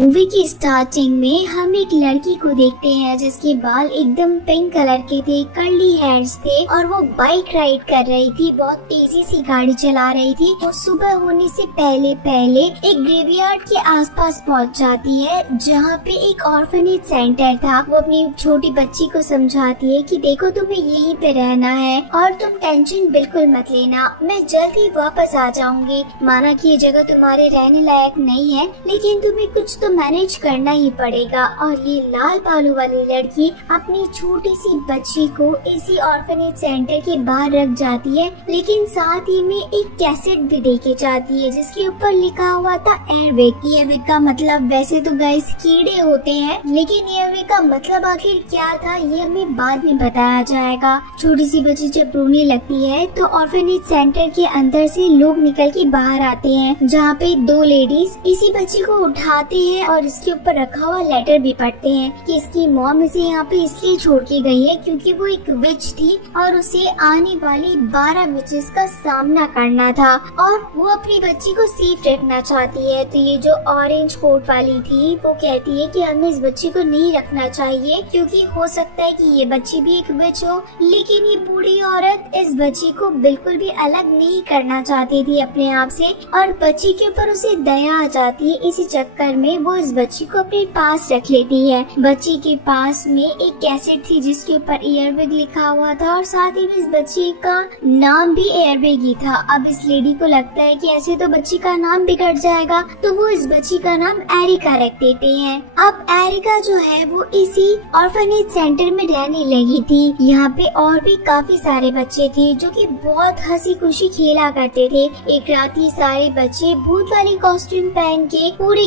Movie की starting में हम एक लड़की को देखते हैं जिसके बाल एकदम पिंक कलर के थे, कर्ली हेयर्स थे और वो बाइक राइड कर रही थी, बहुत तेजी से गाड़ी चला रही थी। वो सुबह होने से पहले पहले एक ग्रेवयार्ड के आसपास पहुंच जाती है जहाँ पे एक ऑर्फनेज सेंटर था। वो अपनी छोटी बच्ची को समझाती है कि देखो तुम्हें यहीं पे रहना है और तुम टेंशन बिल्कुल मत लेना, मैं जल्द ही वापस आ जाऊंगी। माना कि ये जगह तुम्हारे रहने लायक नहीं है लेकिन तुम्हें कुछ तो मैनेज करना ही पड़ेगा। और ये लाल बालों वाली लड़की अपनी छोटी सी बच्ची को इसी ऑर्फनेज सेंटर के बाहर रख जाती है, लेकिन साथ ही में एक कैसेट भी देके जाती है जिसके ऊपर लिखा हुआ था एयरविक। एयरविक का मतलब वैसे तो गाइस कीड़े होते हैं, लेकिन एयरविक का मतलब आखिर क्या था ये हमें बाद में बताया जाएगा। छोटी सी बच्ची जब रोने लगती है तो ऑर्फनेज सेंटर के अंदर से लोग निकल के बाहर आते हैं, जहाँ पे दो लेडीज इसी बच्ची को उठाते हैं और इसके ऊपर रखा हुआ लेटर भी पढ़ते हैं कि इसकी मॉम इसे यहाँ पे इसलिए छोड़ के गई है क्योंकि वो एक विच थी और उसे आने वाली 12 विचेस का सामना करना था और वो अपनी बच्ची को सेफ रखना चाहती है। तो ये जो ऑरेंज कोट वाली थी वो कहती है कि हमें इस बच्ची को नहीं रखना चाहिए क्योंकि हो सकता है कि ये बच्ची भी एक विच हो, लेकिन ये बूढ़ी औरत इस बच्ची को बिल्कुल भी अलग नहीं करना चाहती थी अपने आप से और बच्ची के ऊपर उसे दया आ जाती है। इसी चक्कर में वो इस बच्ची को अपने पास रख लेती है। बच्ची के पास में एक कैसेट थी जिसके ऊपर एयरविक लिखा हुआ था और साथ ही में इस बच्ची का नाम भी एयरविक ही था। अब इस लेडी को लगता है कि ऐसे तो बच्ची का नाम बिगड़ जाएगा, तो वो इस बच्ची का नाम एरिका रख देते हैं। अब एरिका जो है वो इसी ऑर्फनेज सेंटर में रहने लगी थी। यहाँ पे और भी काफी सारे बच्चे थे जो कि बहुत हंसी खुशी खेला करते थे। एक रात ही सारे बच्चे भूत वाली कॉस्ट्यूम पहन के पूरे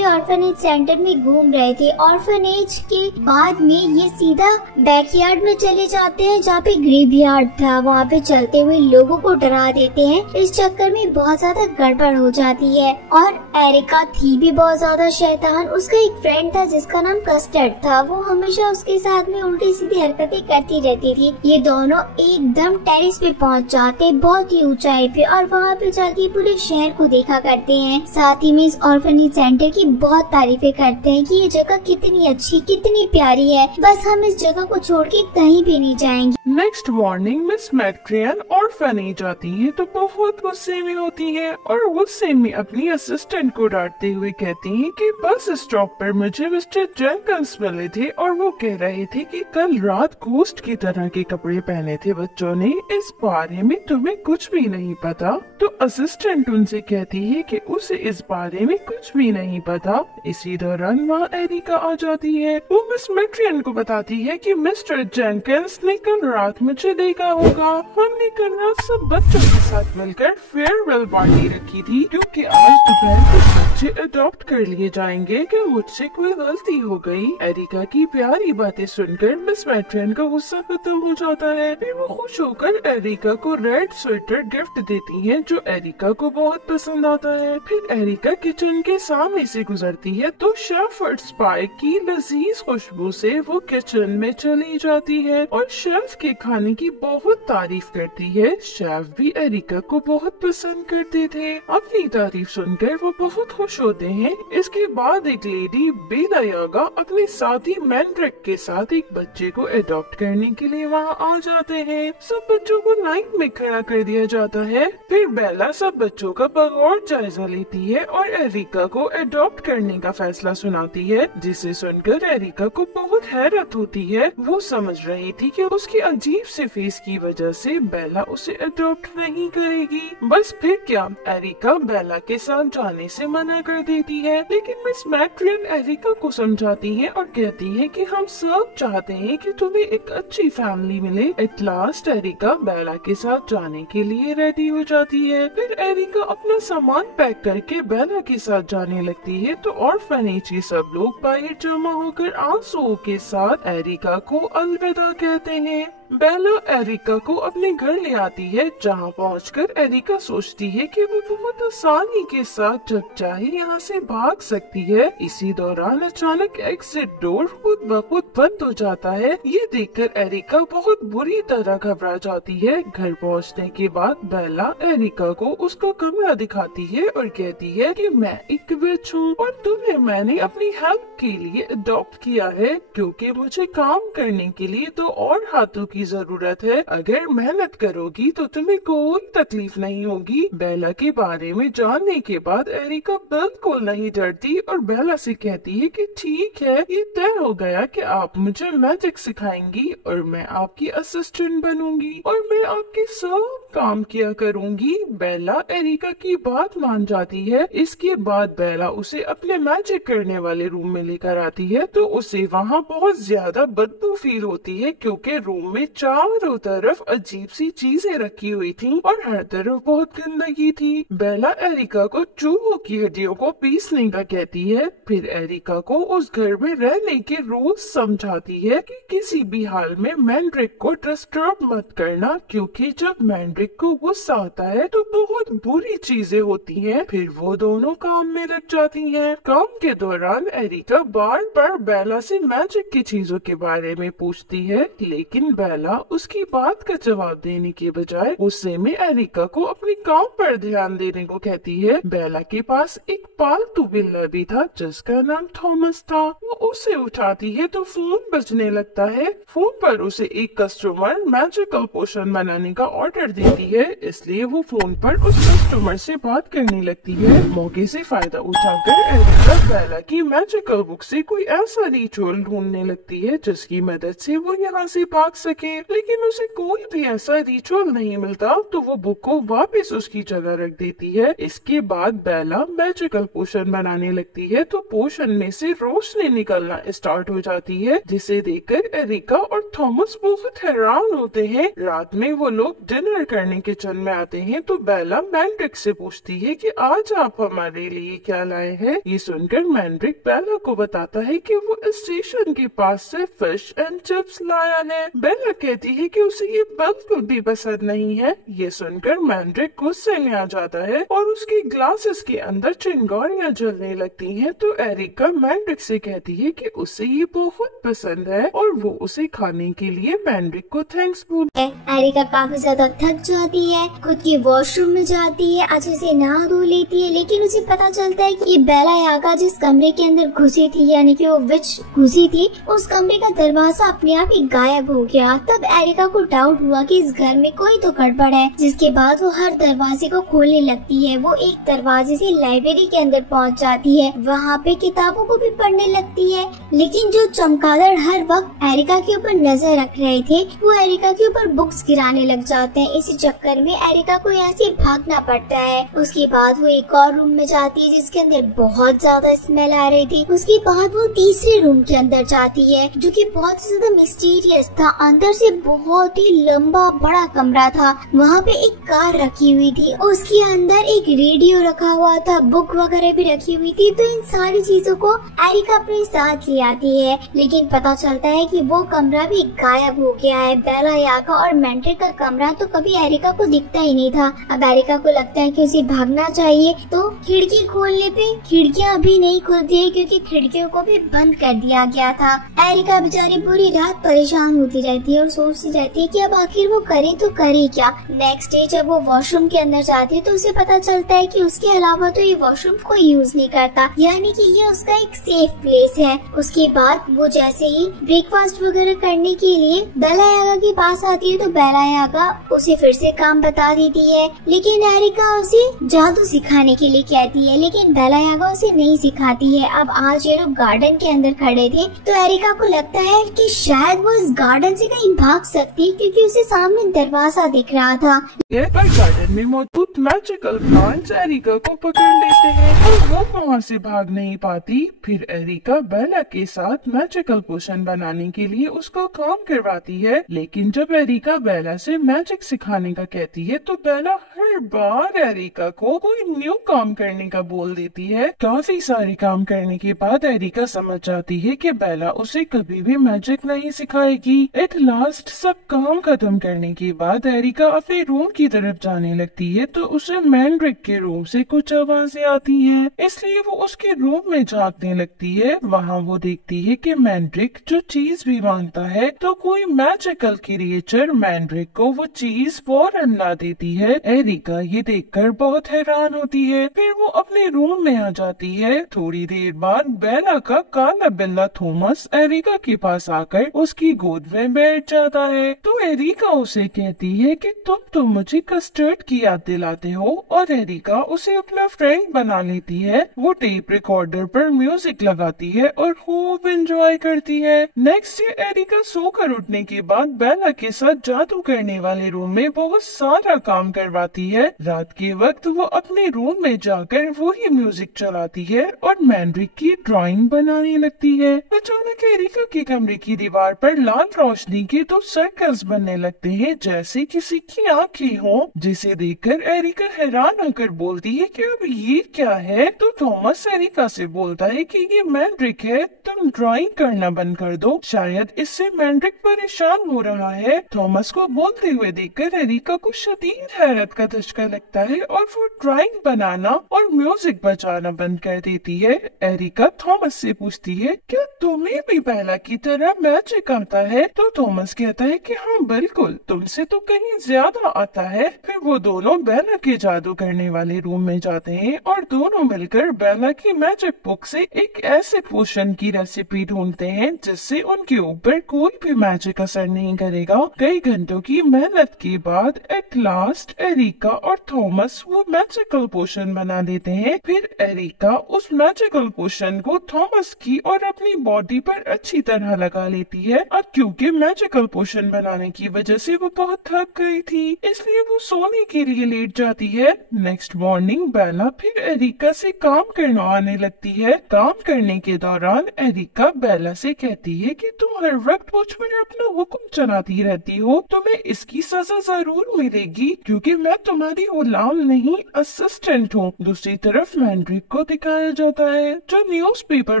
ऑर्फनेज सेंटर में घूम रहे थे। ऑर्फनेज के बाद में ये सीधा बैकयार्ड में चले जाते हैं जहाँ पे ग्रेवयार्ड था। वहाँ पे चलते हुए लोगों को डरा देते हैं। इस चक्कर में बहुत ज्यादा गड़बड़ हो जाती है और एरिका थी भी बहुत ज्यादा शैतान। उसका एक फ्रेंड था जिसका नाम कस्टर्ड था, वो हमेशा उसके साथ में उल्टी सीधी हरकतें करती रहती थी। ये दोनों एकदम टेरिस पे पहुँच जाते, बहुत ही ऊंचाई पे, और वहाँ पे जाके पूरे शहर को देखा करते हैं। साथ ही में इस ऑर्फनेज सेंटर की बहुत तारीफें करते हैं कि ये जगह कितनी अच्छी कितनी प्यारी है, बस हम इस जगह को छोड़ के कहीं भी नहीं जाएंगे। नेक्स्ट मॉर्निंग मिस मैट्रियन ऑर्फनेज आती है तो बहुत गुस्से में होती है और गुस्से में अपनी असिस्टेंट को डांटते हुए कहती है कि बस स्टॉप पर मुझे मिस्टर जेंकिंस मिले थे और वो कह रहे थे कि कल रात घोस्ट की तरह के कपड़े पहने थे बच्चों ने, इस बारे में तुम्हें कुछ भी नहीं पता। तो असिस्टेंट उनसे कहती है कि उसे इस बारे में कुछ भी नहीं पता। इसी दौरान वहाँ एरिका आ जाती है। वो मिस मैट्रियन को बताती है कि मिस्टर जेंकिंस ने कल रात मुझे देखा होगा, हमने कल रात सब बच्चों के साथ मिलकर फेयरवेल पार्टी रखी थी क्योंकि आज दोपहर कुछ बच्चे अडॉप्ट कर लिए जाएंगे कि मुझसे कोई गलती हो गई। एरिका की प्यारी बातें सुनकर मिस मैट्रियन का गुस्सा खत्म हो जाता है। फिर वो खुश होकर एरिका को रेड स्वेटर गिफ्ट देती है जो एरिका को बहुत पसंद आता है। फिर एरिका किचन के सामने से गुजरती है तो शेफर्ड पाई की लजीज खुशबू से वो किचन में चली जाती है और शेफ के खाने की बहुत तारीफ करती है। शेफ भी एरिका को बहुत पसंद करते थे। अपनी तारीफ सुनकर वो बहुत खुश होते हैं। इसके बाद एक लेडी बेला यागा अपने साथी मैंड्रिक के साथ एक बच्चे को अडॉप्ट करने के लिए वहाँ आ जाते हैं। सब बच्चों को लाइन में खड़ा कर दिया जाता है। फिर बेला सब बच्चों का बगौर जायजा लेती है और एरिका को अडॉप्ट करने का फैसला सुनाती है, जिसे सुनकर एरिका को बहुत हैरत होती है। वो समझ रही थी कि उसके अजीब से फेस की वजह से बेला उसे अडॉप्ट नहीं करेगी। बस फिर क्या, एरिका बेला के साथ जाने से मना कर देती है, लेकिन मिस मैट्रियन एरिका को समझाती है और कहती है कि हम सब चाहते हैं कि तुम्हें एक अच्छी फैमिली मिले। एट लास्ट एरिका बेला के साथ जाने के लिए रेडी हो जाती है। फिर एरिका अपना सामान पैक करके बेला के साथ जाने लगती है तो ऑर्फनेज के सब लोग बाहर जमा होकर आंसुओं के साथ एरिका को अलविदा कहते हैं। बेला एरिका को अपने घर ले आती है, जहाँ पहुंचकर एरिका सोचती है कि वो बहुत आसानी के साथ जब चाहे यहाँ से भाग सकती है। इसी दौरान अचानक एग्जिट डोर खुद ब खुद बंद हो जाता है। ये देखकर एरिका बहुत बुरी तरह घबरा जाती है। घर पहुँचने के बाद बेला एरिका को उसका कमरा दिखाती है और कहती है कि मैं एक विच हूँ और तुम्हें मैंने अपनी हेल्प के लिए अडॉप्ट किया है, क्योंकि मुझे काम करने के लिए तो और हाथों की जरूरत है। अगर मेहनत करोगी तो तुम्हें कोई तकलीफ नहीं होगी। बेला के बारे में जानने के बाद एरिका बिल्कुल नहीं डरती और बेला से कहती है कि ठीक है, ये तय हो गया कि आप मुझे मैजिक सिखाएंगी और मैं आपकी असिस्टेंट बनूंगी और मैं आपके सब काम किया करूंगी। बेला एरिका की बात मान जाती है। इसके बाद बेला उसे अपने मैजिक करने वाले रूम में लेकर आती है, तो उसे वहाँ बहुत ज्यादा बदबू फील होती है, क्योंकि रूम में चारों तरफ अजीब सी चीजें रखी हुई थी और हर तरफ बहुत गंदगी थी। बेला एरिका को चूहों की हड्डियों को पीसने का कहती है। फिर एरिका को उस घर में रहने के रूल समझाती है कि किसी भी हाल में मैंड्रिक को डिस्टर्ब मत करना, क्योंकि जब मैंड्रिक को गुस्सा आता है तो बहुत बुरी चीजें होती हैं। फिर वो दोनों काम में लग जाती हैं। काम के दौरान एरिका बार बार बेला से मैजिक की चीजों के बारे में पूछती है, लेकिन बेला उसकी बात का जवाब देने के बजाय गुस्से में एरिका को अपने काम पर ध्यान देने को कहती है। बेला के पास एक पालतू बिल्ला भी था जिसका नाम थॉमस था। वो उसे उठाती है तो फोन बजने लगता है। फोन पर उसे एक कस्टमर मैजिकल पोशन बनाने का ऑर्डर देती है, इसलिए वो फोन पर उस कस्टमर से बात करने लगती है। मौके से फायदा उठाकर एरिका बेला की मैजिकल बुक से कोई ऐसा रिचुअल ढूंढने लगती है जिसकी मदद से वो यहाँ से भाग सके, लेकिन उसे कोई भी ऐसा रिचुअल नहीं मिलता, तो वो बुक को वापस उसकी जगह रख देती है। इसके बाद बेला मैजिकल पोशन बनाने लगती है, तो पोशन में से रोशनी निकलना स्टार्ट हो जाती है, जिसे देखकर एरिका और थॉमस बहुत हैरान होते हैं। रात में वो लोग डिनर करने किचन में आते हैं, तो बेला मैंड्रिक से पूछती है कि आज आप हमारे लिए क्या लाए हैं। ये सुनकर मैंड्रिक बेला को बताता है कि वो स्टेशन के पास से फिश एंड चिप्स लाया है। बेला कहती है कि उसे ये बिल्कुल भी पसंद नहीं है। ये सुनकर मैंड्रिक गुस्से में आ जाता है और उसके ग्लासेस के अंदर चिंगारियां जलने लगती हैं। तो एरिका मैंड्रिक से कहती है कि उसे ये बहुत पसंद है और वो उसे खाने के लिए मैंड्रिक को थैंक्स बोलती है। एरिका काफी ज्यादा थक जाती है, खुद की वॉशरूम में जाती है, अच्छे से नहा धो लेती है, लेकिन उसे पता चलता है कि बेला यागा जिस कमरे के अंदर घुसी थी, यानी कि वो विच घुसी थी, उस कमरे का दरवाजा अपने आप ही गायब हो गया। तब एरिका को डाउट हुआ कि इस घर में कोई तो गड़बड़ है, जिसके बाद वो हर दरवाजे को खोलने लगती है। वो एक दरवाजे से लाइब्रेरी के अंदर पहुंच जाती है, वहाँ पे किताबों को भी पढ़ने लगती है, लेकिन जो चमगादड़ हर वक्त एरिका के ऊपर नजर रख रहे थे, वो एरिका के ऊपर बुक्स गिराने लग जाते हैं। इसी चक्कर में एरिका को यहाँ से भागना पड़ता है। उसके बाद वो एक और रूम में जाती है जिसके अंदर बहुत ज्यादा स्मेल आ रही थी। उसके बाद वो तीसरे रूम के अंदर जाती है, जो कि बहुत ज्यादा मिस्टीरियस था। अंदर से बहुत ही लंबा बड़ा कमरा था, वहाँ पे एक कार रखी हुई थी, उसके अंदर एक रेडियो रखा हुआ था, बुक वगैरह भी रखी हुई थी। तो इन सारी चीजों को एरिका अपने साथ ले आती है, लेकिन पता चलता है कि वो कमरा भी गायब हो गया है। बेला यागा और मैंड्रिक का कमरा तो कभी एरिका को दिखता ही नहीं था। अब एरिका को लगता है कि उसे भागना चाहिए, तो खिड़की खोलने पे खिड़कियां अभी नहीं खुलती है, क्योंकि खिड़कियों को भी बंद कर दिया गया था। एरिका बेचारी पूरी रात परेशान होती रहती है और सोचती रहती है कि अब आखिर वो करे तो करे क्या। नेक्स्ट डे जब वो वॉशरूम के अंदर जाती है तो उसे पता चलता है कि उसके अलावा तो ये वॉशरूम कोई यूज नहीं करता, यानी कि ये उसका एक सेफ प्लेस है। उसके बाद वो जैसे ही ब्रेकफास्ट वगैरह करने के लिए बेला यागा के पास आती है, तो बेला यागा उसे फिर से काम बता देती है, लेकिन एरिका उसे जादू सिखाने के लिए कहती है, लेकिन बेला यागा उसे नहीं सिखाती है। अब आज ये लोग गार्डन के अंदर खड़े थे, तो एरिका को लगता है कि शायद वो इस गार्डन से कहीं भाग सकती, क्योंकि उसे सामने दरवाजा दिख रहा था। पर गार्डन में मौजूद मैजिकल प्लांट्स एरिका को पकड़ लेते हैं और वो वहाँ से भाग नहीं पाती। फिर एरिका बेला के साथ मैजिकल पोशन बनाने के लिए उसको काम करवाती है, लेकिन जब एरिका बेला से मैजिक सिखाने का कहती है तो बेला हर बार एरिका को कोई न्यू काम करने का बोल देती है। काफी सारे काम करने के बाद एरिका समझ जाती है कि बेला उसे कभी भी मैजिक नहीं सिखाएगी। एट लास्ट सब काम खत्म करने के बाद एरिका अपने रूम की तरफ जाने लगती है तो उसे मैंड्रिक के रूम से कुछ आवाजें आती हैं, इसलिए वो उसके रूम में झांकने लगती है। वहाँ वो देखती है कि मैंड्रिक जो चीज भी मांगता है तो कोई मैजिकल क्रिएचर मैंड्रिक को वो चीज फौरन ला देती है। एरिका ये देखकर बहुत हैरान होती है। फिर वो अपने रूम में आ जाती है। थोड़ी देर बाद बेला का काला बिल्ला थॉमस एरिका के पास आकर उसकी गोद में बैठ जाता है। तो एरिका उसे कहती है कि तुम तो मुझे कस्टर्ड की याद दिलाते हो, और एरिका उसे अपना फ्रेंड बना लेती है। वो टेप रिकॉर्डर पर म्यूजिक लगाती है और खूब एंजॉय करती है। नेक्स्ट डे एरिका सोकर उठने के बाद बेला के साथ जादू करने वाले रूम में बहुत सारा काम करवाती है। रात के वक्त वो अपने रूम में जाकर वही म्यूजिक चलाती है और मैंड्रिक की ड्राइंग बनाने लगती है। अचानक एरिका के कमरे की दीवार पर लाल रोशनी के दो सर्कल्स बनने लगते हैं जैसे किसी की आंखें हो, जिसे देखकर एरिका हैरान होकर बोलती है कि अब ये क्या है। तो थॉमस एरिका से बोलता है कि ये मैंड्रिक है, तुम ड्राइंग करना बंद कर दो, शायद इससे मैंड्रिक परेशान हो रहा है। थॉमस को बोलते हुए देखकर एरिका को शदीद हैरत का धचका लगता है और वो ड्राइंग बनाना और म्यूजिक बजाना बंद कर देती है। एरिका थॉमस से पूछती है क्या तुम्हें भी बेला की तरह मैजिक आता है? तो थॉमस कहता है कि हाँ बिल्कुल, तुमसे तो कहीं ज्यादा आता है। फिर वो दोनों बेला के जादू करने वाले रूम में जाते हैं और दोनों मिलकर बेला की मैजिक बुक से एक ऐसे पोशन की रेसिपी ढूंढते हैं जिससे उनके ऊपर कोई भी मैजिक असर नहीं करेगा। कई घंटों की मेहनत के बाद एट लास्ट एरिका और थॉमस वो मैजिकल पोशन बना देते हैं। फिर एरिका उस मैजिकल पोशन को थॉमस की और अपनी बॉडी पर अच्छी तरह लगा लेती है। अब क्योंकि मैजिकल पोशन बनाने की वजह से वो बहुत थक गई थी, इसलिए वो सोने के लिए लेट जाती है। नेक्स्ट मॉर्निंग बेला फिर एरिका से काम करवाने लगती है। काम करने के दौरान एरिका बेला से कहती है कि तुम हर वक्त मुझ पर अपना हुक्म चलाती रहती हो, तुम्हें इसकी सजा जरूर मिलेगी क्योंकि मैं तुम्हारी गुलाम नहीं असिस्टेंट हूँ। दूसरी तरफ मैंड्रिक को दिखाया जाता है जो न्यूज़पेपर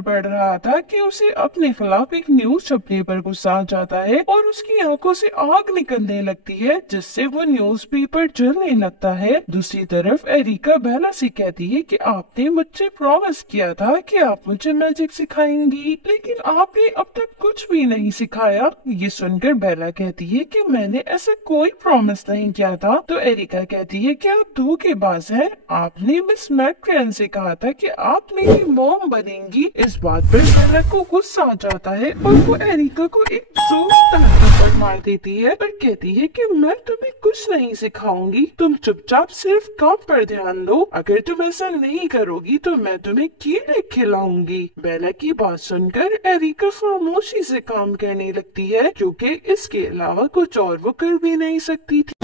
पढ़ रहा था कि उसे अपने खिलाफ एक न्यूज छपने पर गुस्सा आ जाता है और उसकी आंखों से आग निकलने लगती है जिससे वो न्यूज़पेपर जलने लगता है। दूसरी तरफ एरिका बेला से कहती है कि आपने मुझसे प्रॉमिस किया था कि आप मुझे मैजिक सिखाएंगी, लेकिन आपने अब तक कुछ भी नहीं सिखाया। ये सुनकर बेला कहती है कि मैंने ऐसा कोई प्रॉमिस नहीं किया था। तो एरिका कहती है कि आप धोखेबाज हैं, आपने मिस मैक्रियन से कहा था कि आप मेरी मॉम बनेंगी। इस बात पर बेला को गुस्सा आ जाता है और वो एरिका को एक जोरदार थप्पड़ मार देती है और कहती है कि मैं तुम्हें कुछ नहीं सिखाऊंगी, तुम चुपचाप सिर्फ काम पर ध्यान दो, अगर तुम ऐसा नहीं करोगी तो मैं तुम्हें कीड़े खिलाऊंगी। बेला की बात सुनकर एरिका खामोशी से काम करने लगती है क्योंकि इसके अलावा कुछ और वो कर भी नहीं सकती थी।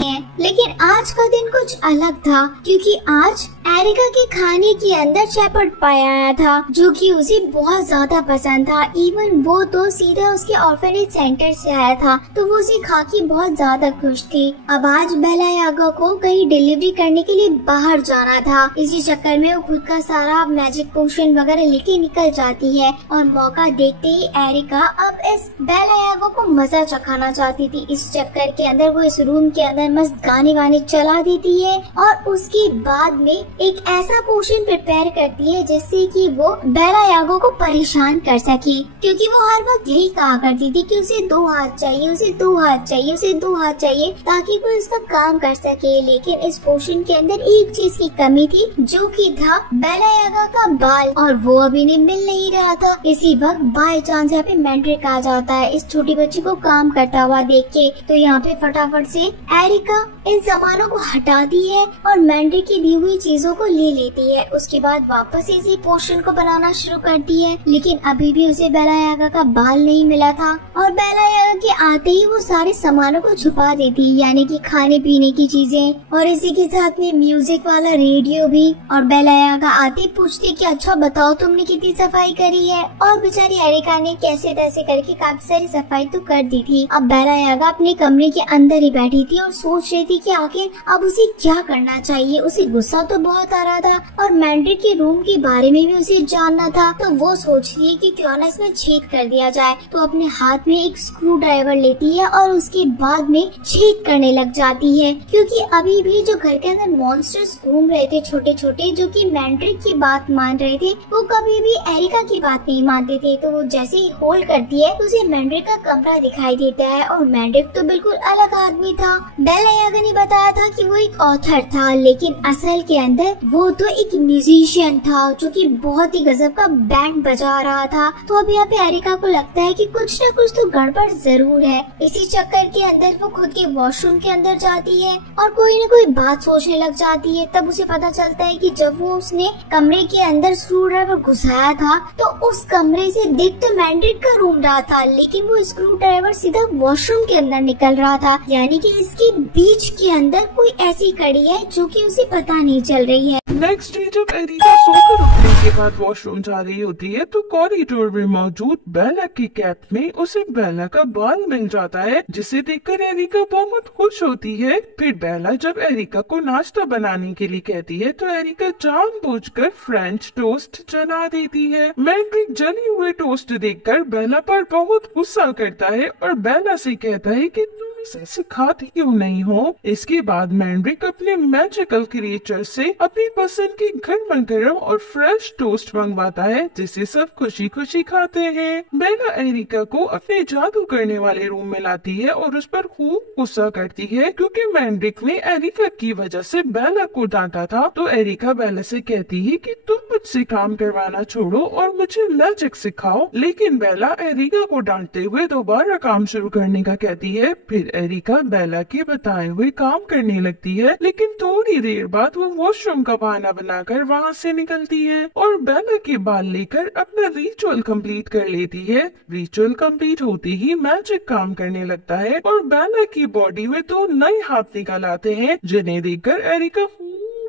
लेकिन आज का दिन कुछ अलग था क्योंकि आज एरिका के खाने के अंदर शेपर्ड पाई आया था जो कि उसे बहुत ज्यादा पसंद था। इवन वो तो सीधा उसके ऑर्फनेज सेंटर से आया था तो वो उसे खा के बहुत ज्यादा खुश थी। अब आज बेला यागा को कहीं डिलीवरी करने के लिए बाहर जाना था, इसी चक्कर में वो खुद का सारा मैजिक पोशन वगैरह लेके निकल जाती है और मौका देखते ही एरिका अब इस बेला यागा को मजा चखाना चाहती थी। इस चक्कर के अंदर वो इस रूम के अंदर मस्त गाने वाने चला देती है और उसके बाद में एक ऐसा पोशन प्रिपेयर करती है जिससे कि वो बेला यागो को परेशान कर सके, क्योंकि वो हर वक्त यही कहा करती थी कि उसे 2 हाथ चाहिए, उसे 2 हाथ चाहिए, उसे 2 हाथ चाहिए ताकि कोई उसका काम कर सके। लेकिन इस पोशन के अंदर एक चीज की कमी थी जो कि था बेला यागा का बाल, और वो अभी नहीं मिल नहीं रहा था। इसी वक्त बाय चांस यहाँ पे मैंड्रिक आ जाता है इस छोटी बच्ची को काम करता हुआ देख के। तो यहाँ पे फटाफट से एरिका इन सामानों को हटाती है और मैंड्रिक की दी हुई चीजों को ले लेती है। उसके बाद वापस इसी पोशन को बनाना शुरू करती है, लेकिन अभी भी उसे बेला यागा का बाल नहीं मिला था और बेला यागा के आते ही वो सारे सामानों को छुपा देती है, यानी कि खाने पीने की चीजें और इसी के साथ में म्यूजिक वाला रेडियो भी। और बेला यागा आते ही पूछती कि अच्छा बताओ तुमने कितनी सफाई करी है, और बेचारी एरिका ने कैसे तैसे करके काफी सारी सफाई तो कर दी थी। अब बेला यागा अपने कमरे के अंदर ही बैठी थी और सोच रही थी कि आखिर अब उसे क्या करना चाहिए। उसे गुस्सा तो बहुत आ रहा था और मैंड्रिक के रूम के बारे में भी उसे जानना था, तो वो सोच रही है कि क्यों ना इसमें छेद कर दिया जाए। तो अपने हाथ में एक स्क्रू ड्राइवर लेती है और उसके बाद में छेद करने लग जाती है, क्योंकि अभी भी जो घर के अंदर मॉन्स्टर्स घूम रहे थे छोटे छोटे, जो कि मैंड्रिक की बात मान रहे थे, वो कभी भी एरिका की बात नहीं मानते थे। तो वो जैसे ही होल्ड करती है तो उसे मैंड्रिक का कमरा दिखाई देता है और मैंड्रिक तो बिल्कुल अलग आदमी था। बेला यागा ने बताया था कि वो एक ऑथर था, लेकिन असल के अंदर वो तो एक म्यूजिशियन था जो कि बहुत ही गजब का बैंड बजा रहा था। तो अब यहाँ पे एरिका को लगता है कि कुछ न कुछ तो गड़बड़ जरूर है। इसी चक्कर के अंदर वो खुद के वॉशरूम के अंदर जाती है और कोई न कोई बात सोचने लग जाती है। तब उसे पता चलता है कि जब वो उसने कमरे के अंदर स्क्रू ड्राइवर घुसाया था तो उस कमरे से दिख तो मैंड्रिक का रूम रहा था, लेकिन वो स्क्रू ड्राइवर सीधा वॉशरूम के अंदर निकल रहा था। यानी कि इसके बीच के अंदर कोई ऐसी कड़ी है जो कि उसे पता नहीं चल रही है। नेक्स्ट डे जब एरिका सोकर उठने के बाद वॉशरूम जा रही होती है तो कॉरिडोर में मौजूद बेला की कैप में उसे बेला का बाल मिल जाता है, जिसे देखकर एरिका बहुत खुश होती है। फिर बेला जब एरिका को नाश्ता बनाने के लिए कहती है तो एरिका जानबूझकर फ्रेंच टोस्ट जला देती है। मैंड्रिक जले हुए टोस्ट देखकर बेला पर बहुत गुस्सा करता है और बेला से कहता है कि तुम इसे खाती क्यों नहीं हो। इसके बाद मैंड्रिक अपने मैजिकल क्रिएचर से अपनी पसंद की गर्मा गर्म और फ्रेश टोस्ट मंगवाता है, जिसे सब खुशी खुशी खाते हैं। बेला एरिका को अपने जादू करने वाले रूम में लाती है और उस पर खूब गुस्सा करती है, क्योंकि मैंड्रिक ने एरिका की वजह से बेला को डांटा था। तो एरिका बेला से कहती है कि तुम मुझसे काम करवाना छोड़ो और मुझे मैजिक सिखाओ, लेकिन बेला एरिका को डांटते हुए दोबारा काम शुरू करने का कहती है। फिर एरिका बेला के बताए हुए काम करने लगती है, लेकिन थोड़ी देर बाद वो वॉशरूम का बहाना बनाकर वहाँ से निकलती है और बेला के बाल लेकर अपना रिचुअल कंप्लीट कर लेती है। रिचुअल कंप्लीट होते ही मैजिक काम करने लगता है और बेला की बॉडी में 2 नए हाथ निकल आते हैं, जिन्हें देखकर एरिका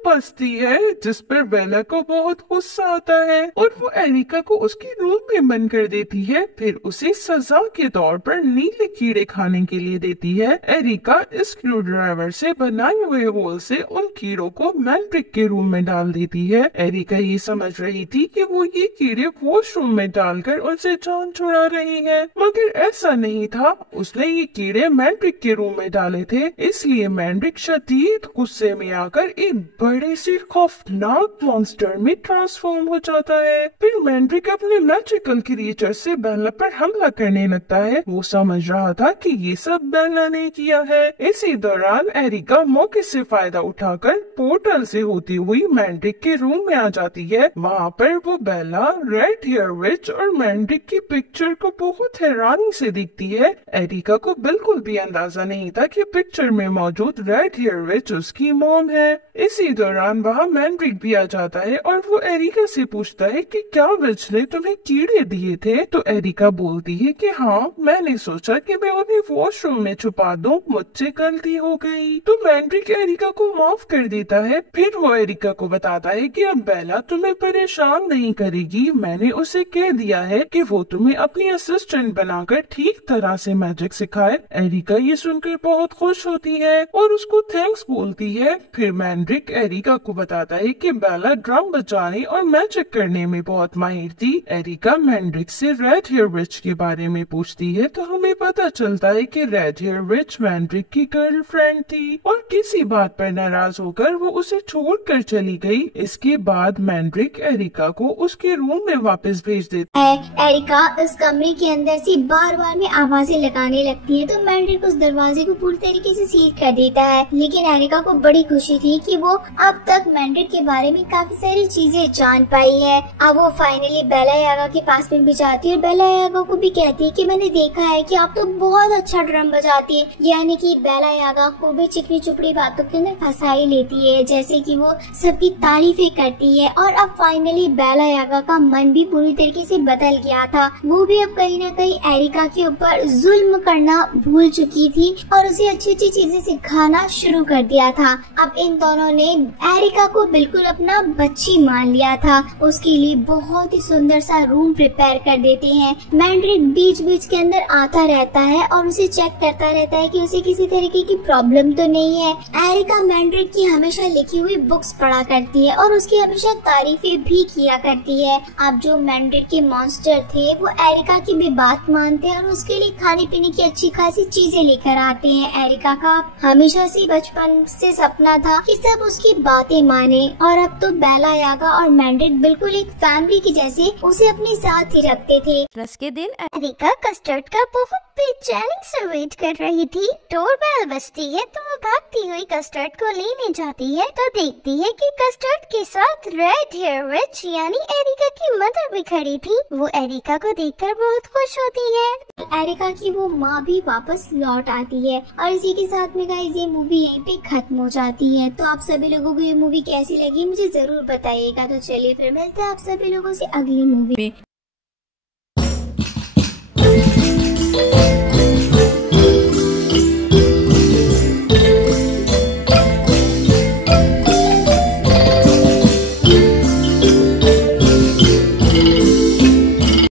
हंसती है, जिस पर बेला को बहुत गुस्सा आता है और वो एरिका को उसके रूम में बंद कर देती है। फिर उसे सजा के तौर पर नीले कीड़े खाने के लिए देती है। एरिका स्क्रू ड्राइवर से बनाए हुए होल से उन कीड़ों को मैंड्रिक के रूम में डाल देती है। एरिका ये समझ रही थी कि वो ये कीड़े वॉशरूम में डालकर उनसे जान छुड़ा रही है, मगर ऐसा नहीं था। उसने ये कीड़े मैंड्रिक के रूम में डाले थे, इसलिए मैंड्रिक शदीद गुस्से में आकर एक बड़े से खौफनाक मॉन्स्टर में ट्रांसफॉर्म हो जाता है। फिर मैंड्रिक अपने मैजिकल क्रिएचर से बेला पर हमला करने लगता है। वो समझ रहा था कि ये सब बेला ने किया है। इसी दौरान एरिका मौके से फायदा उठाकर पोर्टल से होती हुई मैंड्रिक के रूम में आ जाती है। वहाँ पर वो बेला, रेड हेयर विच और मैंड्रिक की पिक्चर को बहुत हैरानी से देखती है। एरिका को बिल्कुल भी अंदाजा नहीं था कि पिक्चर में मौजूद रेड हेयर विच उसकी मॉम है। इसी दौरान वहाँ मैंड्रिक भी आ जाता है और वो एरिका से पूछता है कि क्या विच ने तुम्हें कीड़े दिए थे। तो एरिका बोलती है कि हाँ, मैंने सोचा कि मैं उन्हें वॉशरूम में छुपा दूं, मुझसे गलती हो गई। तो मैंड्रिक एरिका को माफ कर देता है। फिर वो एरिका को बताता है कि अब बेला तुम्हें परेशान नहीं करेगी। मैंने उसे कह दिया है कि वो तुम्हें अपनी असिस्टेंट बनाकर ठीक तरह से मैजिक सिखाए। एरिका ये सुनकर बहुत खुश होती है और उसको थैंक्स बोलती है। फिर मैंड्रिक एरिका को बताता है कि बेला ड्रम बजाने और मैजिक करने में बहुत माहिर थी। एरिका मैंड्रिक से रेड हेयर विच के बारे में पूछती है तो हमें पता चलता है कि रेड हेयर विच मैंड्रिक की गर्लफ्रेंड थी और किसी बात पर नाराज होकर वो उसे छोड़कर चली गई। इसके बाद मैंड्रिक एरिका को उसके रूम में वापस भेज देता है। एरिका उस कमरे के अंदर से बार बार में आवाजें लगाने लगती है, तो मैंड्रिक उस दरवाजे को पूरी तरीके से सील कर देता है। लेकिन एरिका को बड़ी खुशी थी कि वो अब तक मैंड्रिक के बारे में काफी सारी चीजें जान पाई है। अब वो फाइनली बेला यागा के पास में भी जाती है और बेला यागा को भी कहती है कि मैंने देखा है कि आप तो बहुत अच्छा ड्रम बजाती है। यानी कि बेला यागा को भी चिकनी चुपड़ी बातों के अंदर फंसा ही लेती है, जैसे कि वो सबकी तारीफें करती है। और अब फाइनली बेला यागा का मन भी पूरी तरीके से बदल गया था। वो भी अब कहीं न कहीं एरिका के ऊपर जुल्म करना भूल चुकी थी और उसे अच्छी अच्छी चीजें सिखाना शुरू कर दिया था। अब इन दोनों ने एरिका को बिल्कुल अपना बच्ची मान लिया था। उसके लिए बहुत ही सुंदर सा रूम प्रिपेयर कर देते हैं। मैंड्रिक बीच बीच के अंदर आता रहता है और उसे चेक करता रहता है कि उसे किसी तरीके की प्रॉब्लम तो नहीं है। एरिका मैंड्रिक की हमेशा लिखी हुई बुक्स पढ़ा करती है और उसकी हमेशा तारीफें भी किया करती है। अब जो मैंड्रिक के मॉन्स्टर थे वो एरिका की भी बात मानते हैं और उसके लिए खाने पीने की अच्छी खासी चीजें लेकर आते हैं। एरिका का हमेशा से बचपन से सपना था कि सब उसकी बातें माने और अब तो बेला यागा और मैंड्रिक बिल्कुल एक फैमिली की जैसे उसे अपने साथ ही रखते थे। रस के दिन एरिका कस्टर्ड का बहुत बेचैनी से वेट कर रही थी। डोरबेल बजती है तो वो भागती हुई कस्टर्ड को लेने जाती है तो देखती है कि कस्टर्ड के साथ रेड हेयर विच यानी एरिका की मदर भी खड़ी थी। वो एरिका को देखकर बहुत खुश होती है। एरिका की वो माँ भी वापस लौट आती है और इसी के साथ में गाइस ये मूवी यहीं पे खत्म हो जाती है। तो आप सभी लोगों को ये मूवी कैसी लगी मुझे जरूर बताइएगा। तो चलिए फिर मिलते हैं आप सभी लोगों से अगली मूवी में।